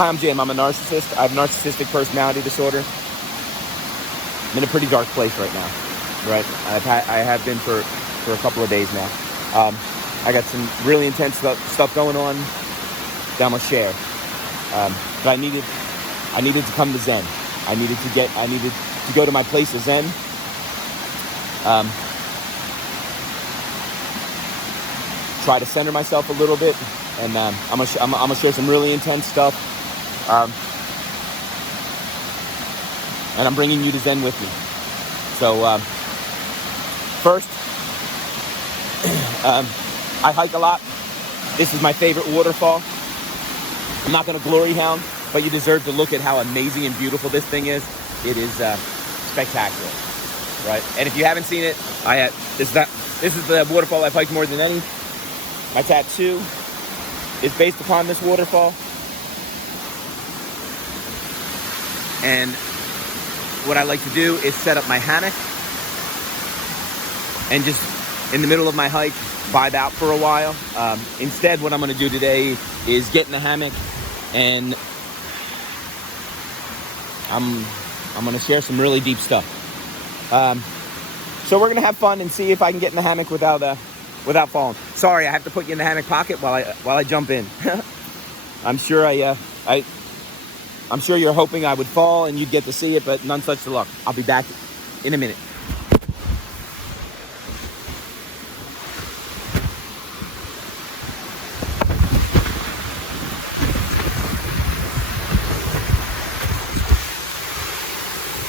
Hi, I'm Jim. I'm a narcissist. I have narcissistic personality disorder. I'm in a pretty dark place right now, right? I have been for a couple of days now. I got some really intense stuff going on that I'm gonna share. But I needed to come to Zen. I needed to go to my place of Zen. Try to center myself a little bit, and I'm gonna share some really intense stuff. And I'm bringing you to Zen with me. So first, I hike a lot. This is my favorite waterfall. I'm not going to glory hound, but you deserve to look at how amazing and beautiful this thing is. It is spectacular, right? And if you haven't seen it, this is the waterfall I've hiked more than any. My tattoo is based upon this waterfall. And what I like to do is set up my hammock and just in the middle of my hike, vibe out for a while. Instead, what I'm going to do today is get in the hammock, and I'm going to share some really deep stuff. So we're going to have fun and see if I can get in the hammock without falling. Sorry, I have to put you in the hammock pocket while I jump in. I'm sure I'm sure you're hoping I would fall and you'd get to see it, but none such luck. I'll be back in a minute.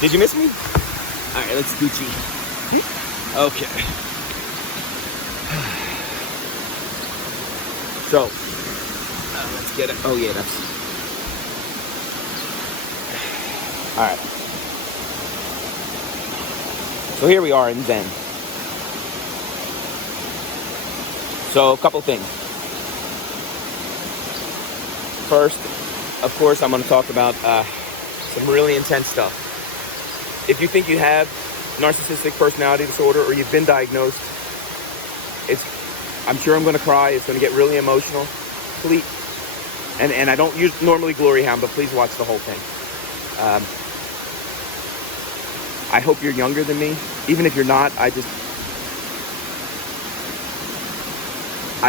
Did you miss me? All right, let's Gucci. Okay. So, let's get it. Oh yeah, that's... All right. So here we are in Zen. So a couple things. First, of course, I'm going to talk about some really intense stuff. If you think you have narcissistic personality disorder or you've been diagnosed, I'm sure I'm going to cry. It's going to get really emotional. Please, and I don't normally glory hound, but please watch the whole thing. I hope you're younger than me. Even if you're not, I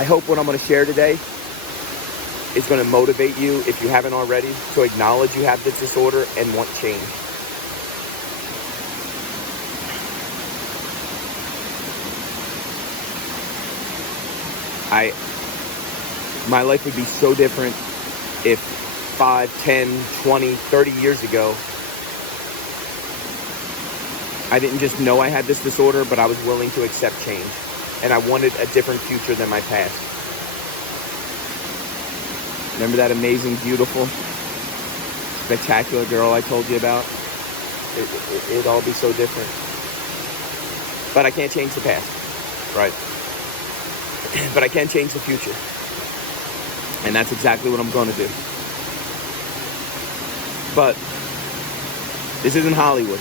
hope what I'm going to share today is going to motivate you, if you haven't already, to acknowledge you have this disorder and want change. My life would be so different if 5, 10, 20, 30 years ago, I didn't just know I had this disorder, but I was willing to accept change. And I wanted a different future than my past. Remember that amazing, beautiful, spectacular girl I told you about? It'd all be so different. But I can't change the past, right? But I can change the future. And that's exactly what I'm going to do. But this isn't Hollywood.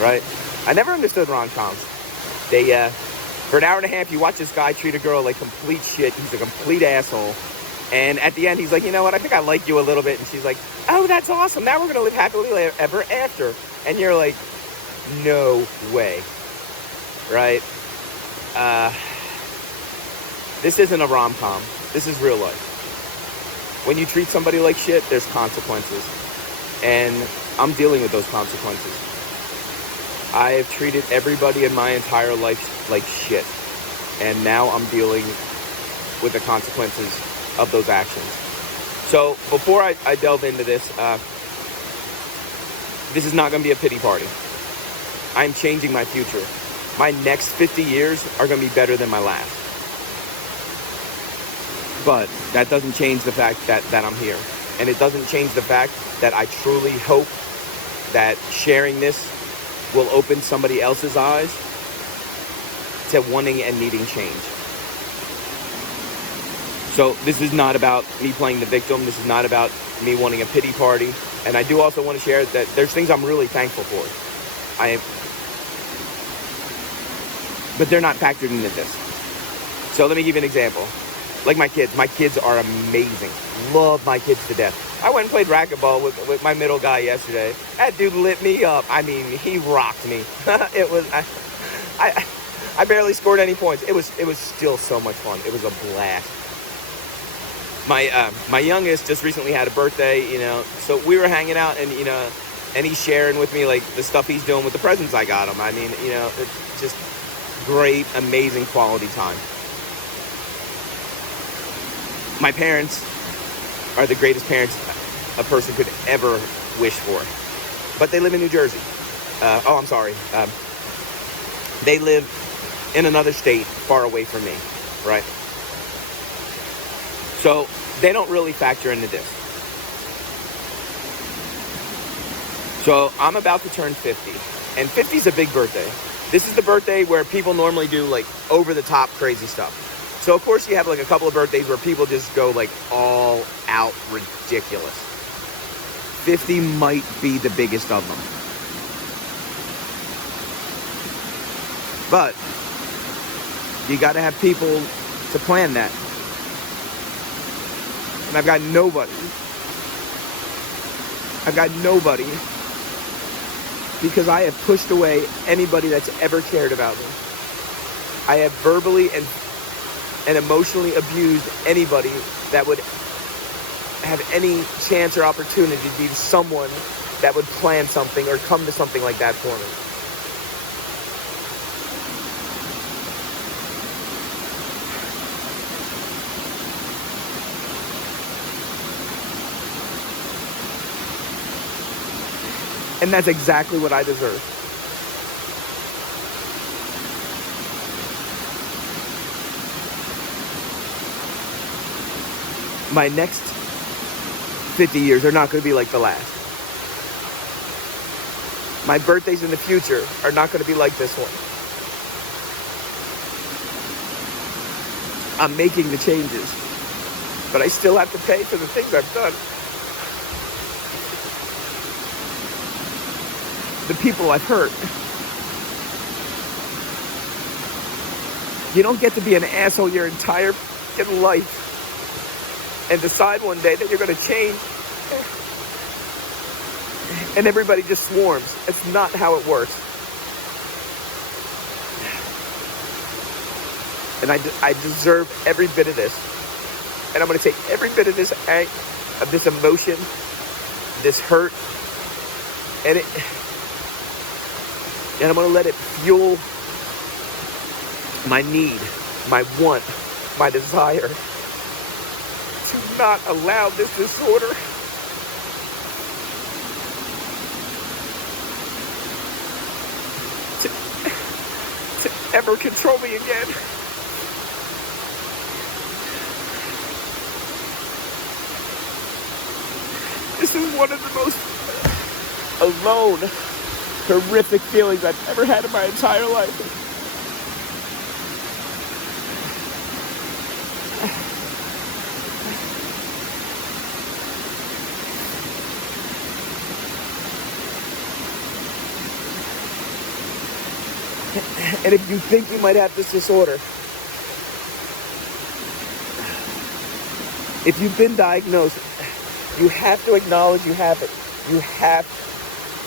Right? I never understood rom-coms. For an hour and a half, you watch this guy treat a girl like complete shit. He's a complete asshole. And at the end, he's like, you know what? I think I like you a little bit. And she's like, oh, that's awesome. Now we're going to live happily ever after. And you're like, no way. Right? This isn't a rom-com. This is real life. When you treat somebody like shit, there's consequences. And I'm dealing with those consequences. I have treated everybody in my entire life like shit. And now I'm dealing with the consequences of those actions. So before I delve into this is not going to be a pity party. I'm changing my future. My next 50 years are going to be better than my last. But that doesn't change the fact that I'm here. And it doesn't change the fact that I truly hope that sharing this will open somebody else's eyes to wanting and needing change. So this is not about me playing the victim. This is not about me wanting a pity party. And I do also want to share that there's things I'm really thankful for. But they're not factored into this. So let me give you an example. Like my kids are amazing. Love my kids to death. I went and played racquetball with my middle guy yesterday. That dude lit me up. I mean, he rocked me. It was, I barely scored any points. It was still so much fun. It was a blast. My youngest just recently had a birthday, so we were hanging out, and and he's sharing with me like the stuff he's doing with the presents I got him. I mean, it's just great, amazing quality time. My parents are the greatest parents a person could ever wish for, but they live in New Jersey. I'm sorry. They live in another state far away from me, right? So they don't really factor into this. So I'm about to turn 50, and 50 is a big birthday. This is the birthday where people normally do like over the top crazy stuff. So of course you have like a couple of birthdays where people just go like all out ridiculous. 50 might be the biggest of them. But you got to have people to plan that. And I've got nobody. Because I have pushed away anybody that's ever cared about me. I have verbally and emotionally abused anybody that would have any chance or opportunity to be someone that would plan something or come to something like that for me. And that's exactly what I deserve. My next 50 years are not going to be like the last. My birthdays in the future are not going to be like this one. I'm making the changes, but I still have to pay for the things I've done. The people I've hurt. You don't get to be an asshole your entire fucking life and decide one day that you're going to change and everybody just swarms. It's not how it works. And I deserve every bit of this. And I'm going to take every bit of this of this emotion, this hurt, and I'm going to let it fuel my need, my want, my desire to not allow this disorder to ever control me again. This is one of the most alone, horrific feelings I've ever had in my entire life. And if you think you might have this disorder, if you've been diagnosed, you have to acknowledge you have it. You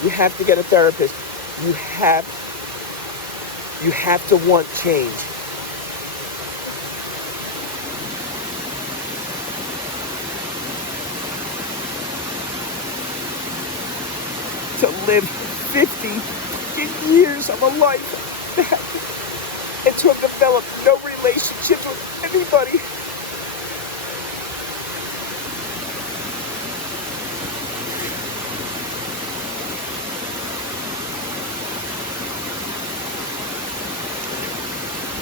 have to get a therapist. You have to want change. To live 50 years of a life and to have developed no relationships with anybody.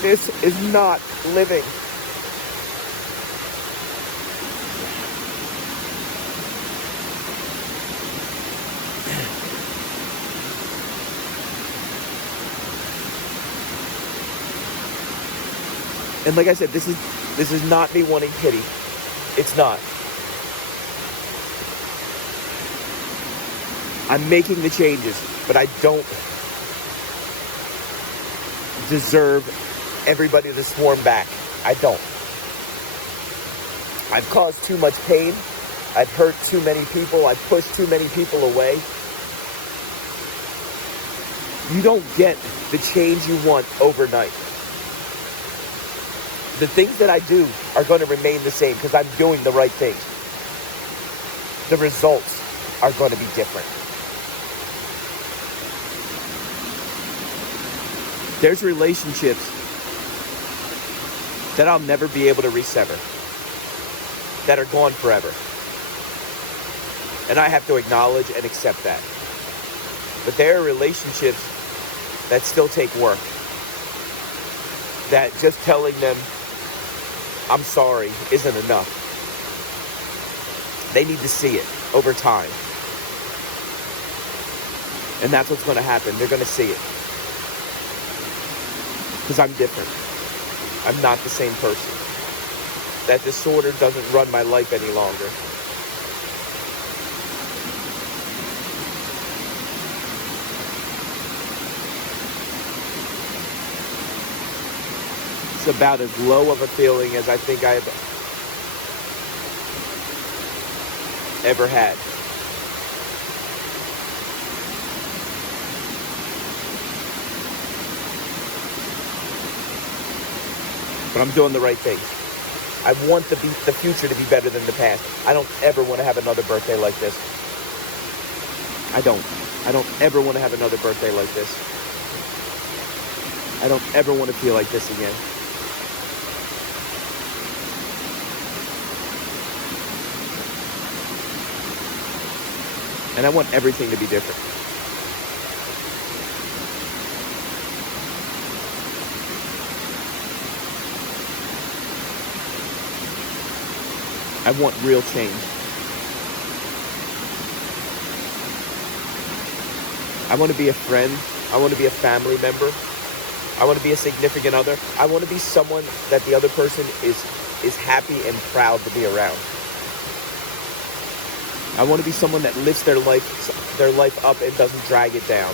This is not living. And like I said, this is not me wanting pity. It's not. I'm making the changes, but I don't deserve everybody to swarm back. I don't. I've caused too much pain I've hurt too many people. I've pushed too many people away. You don't get the change you want overnight. The things that I do are going to remain the same because I'm doing the right things. The results are going to be different. There's relationships that I'll never be able to resever, that are gone forever. And I have to acknowledge and accept that. But there are relationships that still take work. That just telling them, I'm sorry, isn't enough. They need to see it over time. And that's what's going to happen. They're going to see it. Because I'm different. I'm not the same person. That disorder doesn't run my life any longer. It's about as low of a feeling as I think I've ever had. But I'm doing the right things. I want the future to be better than the past. I don't ever want to have another birthday like this. I don't ever want to have another birthday like this. I don't ever want to feel like this again. And I want everything to be different. I want real change. I want to be a friend. I want to be a family member. I want to be a significant other. I want to be someone that the other person is happy and proud to be around. I want to be someone that lifts their life up and doesn't drag it down.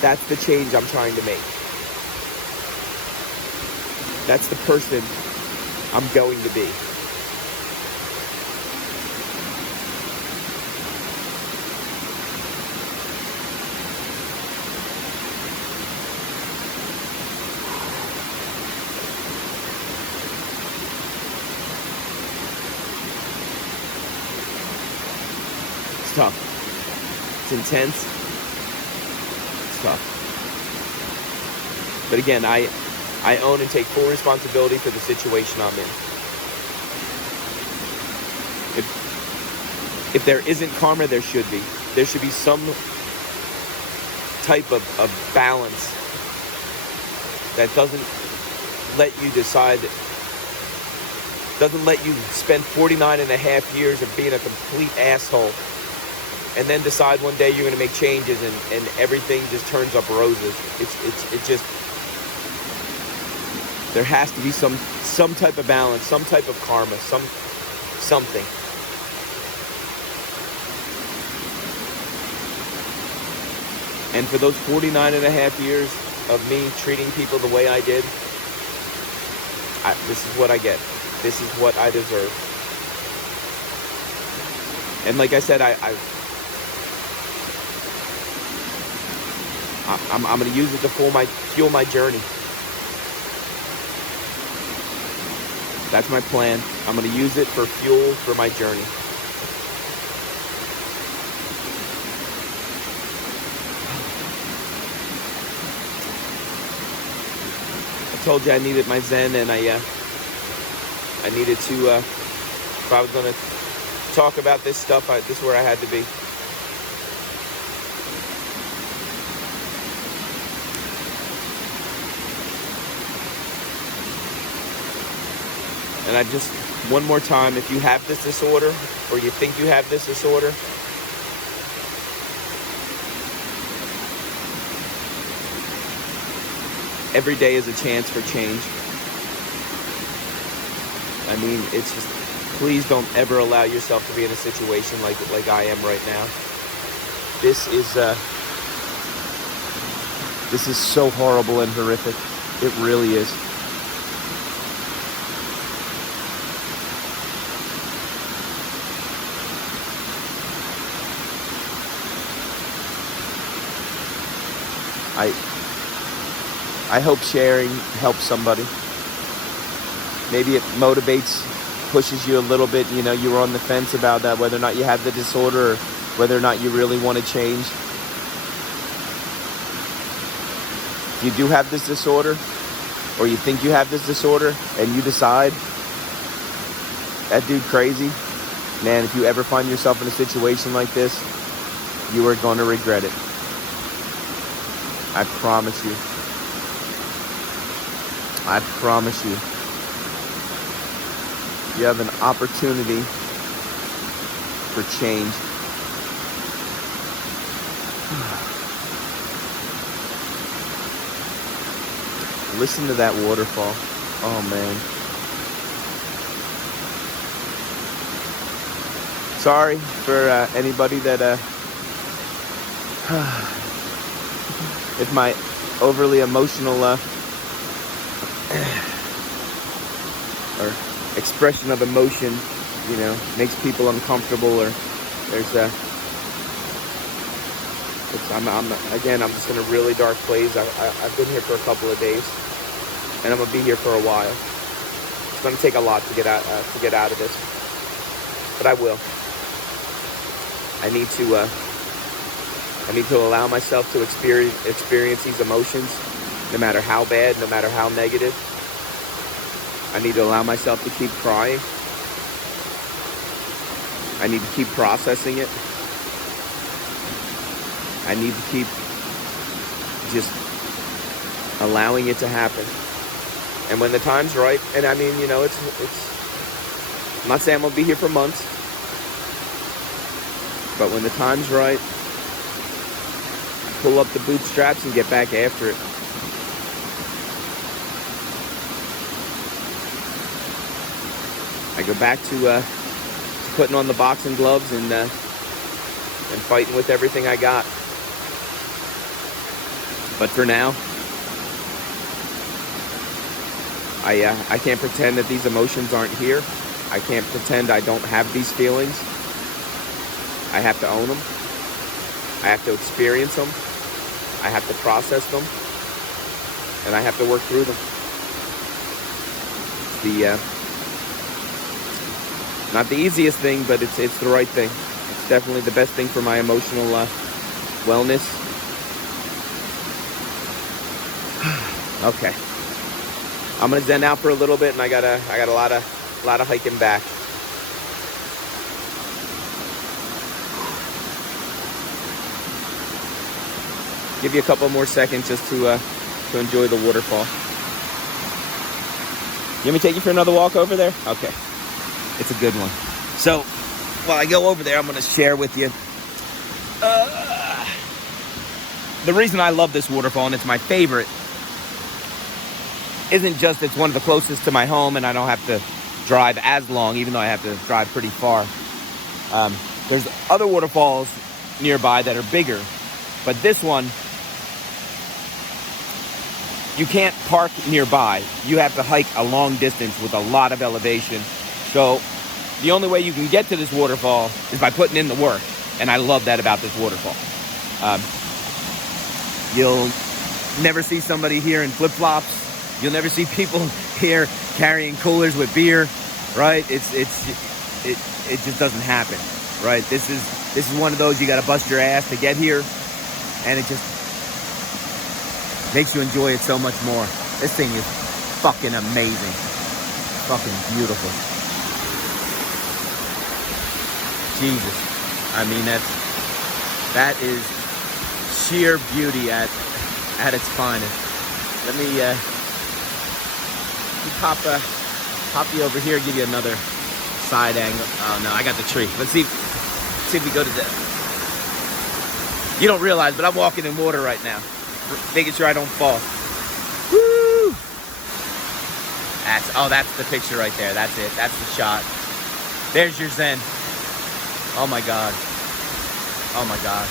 That's the change I'm trying to make. That's the person I'm going to be. It's tough. It's intense. It's tough. But again, I own and take full responsibility for the situation I'm in. If there isn't karma, there should be. There should be some type of balance that doesn't let you decide, doesn't let you spend 49 and a half years of being a complete asshole and then decide one day you're going to make changes and everything just turns up roses. It just... There has to be some type of balance, some type of karma, something. And for those 49 and a half years of me treating people the way I did, this is what I get. This is what I deserve. And like I said, I'm going to use it to fuel my journey. That's my plan. I'm going to use it for fuel for my journey. I told you I needed my zen, and I needed to, if I was going to talk about this stuff, this is where I had to be. And I just, one more time, if you have this disorder, or you think you have this disorder, every day is a chance for change. I mean, it's just, please don't ever allow yourself to be in a situation like I am right now. This is so horrible and horrific. It really is. I hope sharing helps somebody. Maybe it motivates, pushes you a little bit. You know, you were on the fence about that, whether or not you have the disorder or whether or not you really want to change. If you do have this disorder, or you think you have this disorder, and you decide, that dude crazy, man, if you ever find yourself in a situation like this, you are going to regret it. I promise you. I promise you. You have an opportunity for change. Listen to that waterfall. Oh, man. Sorry for anybody that if my overly emotional or expression of emotion, you know, makes people uncomfortable, or there's I'm just in a really dark place. I've been here for a couple of days, and I'm gonna be here for a while. It's gonna take a lot to get out of this, but I will. I need to allow myself to experience these emotions, no matter how bad, no matter how negative. I need to allow myself to keep crying. I need to keep processing it. I need to keep just allowing it to happen. And when the time's right, and I mean, you know, it's I'm not saying I'm gonna be here for months, but when the time's right, pull up the bootstraps and get back after it. I go back to putting on the boxing gloves and fighting with everything I got. But for now, I can't pretend that these emotions aren't here. I can't pretend I don't have these feelings. I have to own them. I have to experience them. I have to process them. And I have to work through them. Not the easiest thing, but it's the right thing. It's definitely the best thing for my emotional wellness. Okay. I'm gonna zen out for a little bit, and I got a lot of hiking back. Give you a couple more seconds just to enjoy the waterfall. You want me to take you for another walk over there? Okay. It's a good one. So, while I go over there, I'm going to share with you the reason I love this waterfall, and it's my favorite, isn't just it's one of the closest to my home, and I don't have to drive as long, even though I have to drive pretty far. There's other waterfalls nearby that are bigger, but this one, you can't park nearby. You have to hike a long distance with a lot of elevation. So the only way you can get to this waterfall is by putting in the work. And I love that about this waterfall. You'll never see somebody here in flip-flops. You'll never see people here carrying coolers with beer, right? It just doesn't happen, right? This is one of those you got to bust your ass to get here, and it just makes you enjoy it so much more. This thing is fucking amazing, fucking beautiful. Jesus, I mean that is sheer beauty at its finest. Let me pop you over here, give you another side angle. Oh no, I got the tree. Let's see if we go to the. You don't realize, but I'm walking in water right now, making sure I don't fall. Woo! That's the picture right there. That's it. That's the shot. There's your zen. Oh my God. Oh my God.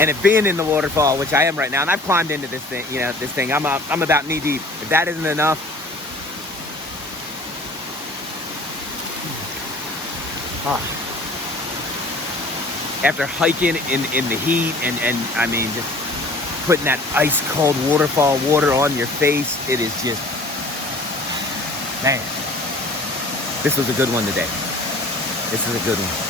And it being in the waterfall, which I am right now, and I've climbed into this thing, I'm about knee deep. If that isn't enough, after hiking in the heat and I mean, just putting that ice cold waterfall water on your face, it is just, man, this was a good one today. This is a good one.